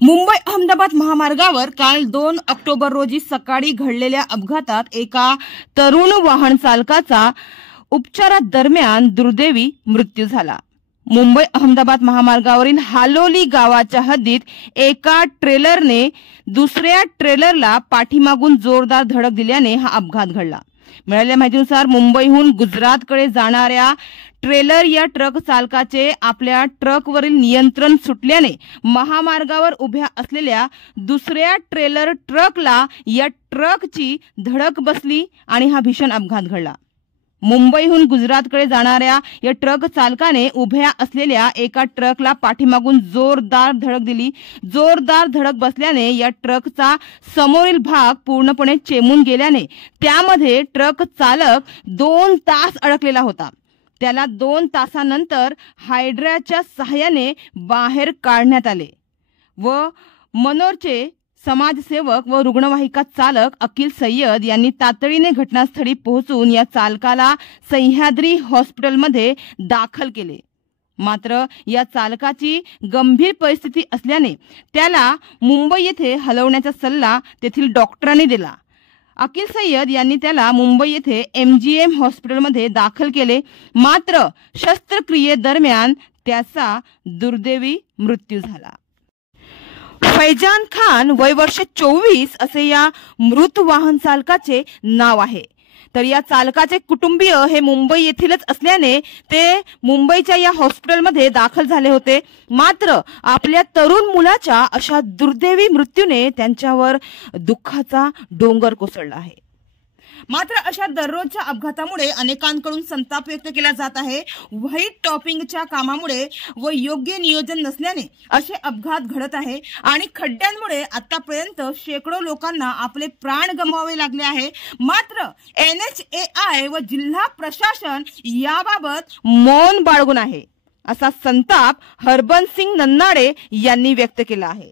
मुंबई अहमदाबाद महामार्गावर काल 2 ऑक्टोबर रोजी सकाळी घडलेल्या अपघातात एका तरुण वाहन चालकाचा उपचारादरम्यान दुर्दैवी मृत्यू झाला। मुंबई अहमदाबाद महामार्गावरील हालोली गावाच्या हद्दीत एका ट्रेलरने दुसऱ्या ट्रेलरला पाठीमागून जोरदार धडक दिल्याने हा अपघात घडला। मिळालेल्या माहितीनुसार मुंबईहून गुजरातकडे जाणाऱ्या ट्रेलर या ट्रक चालकाचे आपल्या ट्रकवरील नियंत्रण सुटल्याने महामार्गावर उभ्या असलेल्या दुसऱ्या ट्रेलर ट्रकला या ट्रकची धडक बसली आणि हा भीषण अपघात घडला। मुंबईहून गुजरातकडे जाणाऱ्या या ट्रक चालकाने उभ्या असलेल्या एका ट्रकला पाठीमागून जोरदार धडक दिली। जोरदार धडक बसल्याने या ट्रकचा समोरील भाग पूर्णपणे चेमून गेल्याने त्यामध्ये ट्रक चालक 2 तास अडकलेला होता। त्याला 2 तासानंतर हायड्राच्या सहाय्याने बाहेर काढण्यात आले व मनोरचे समाजसेवक व रुग्णवाहिका चालक अकील सय्यद यांनी तातडीने घटनास्थळी पोहोचून या चालकाला सह्याद्री हॉस्पिटलमध्ये दाखल केले। मात्र या चालकाची गंभीर परिस्थिती असल्याने त्याला मुंबई येथे हलवण्याचा सल्ला तेथील डॉक्टरांनी दिला। अकील सय्यद यांनी त्याला मुंबई येथे MGM हॉस्पिटलमध्ये दाखल केले, मात्र शस्त्रक्रियेदरम्यान त्याचा दुर्दैवी मृत्यू झाला। फैजान खान वय वर्ष 24 असे या मृत वाहन चालकाचे नाव आहे। तर या चालकाचे कुटुंबीय हे मुंबई येथीलच असल्याने ते मुंबईच्या या हॉस्पिटलमध्ये दाखल झाले होते, मात्र आपल्या तरुण मुलाच्या अशा दुर्दैवी मृत्यूने त्यांच्यावर दुःखाचा डोंगर कोसळला आहे। मात्र अशा दररोजच्या अपघातामुळे अनेकांकडून संताप व्यक्त केला जात आहे। व्हाईट टॉपिंगच्या कामामुळे व योग्य नियोजन नसल्याने असे अपघात घडत आहे आणि खड्ड्यांमुळे आतापर्यंत शेकडो लोकांना आपले प्राण गमवावे लागले आहे। मात्र NHAI व जिल्हा प्रशासन याबाबत मौन बाळगून आहे, असा संताप हरबंस सिंग नन्नाडे यांनी व्यक्त केला आहे।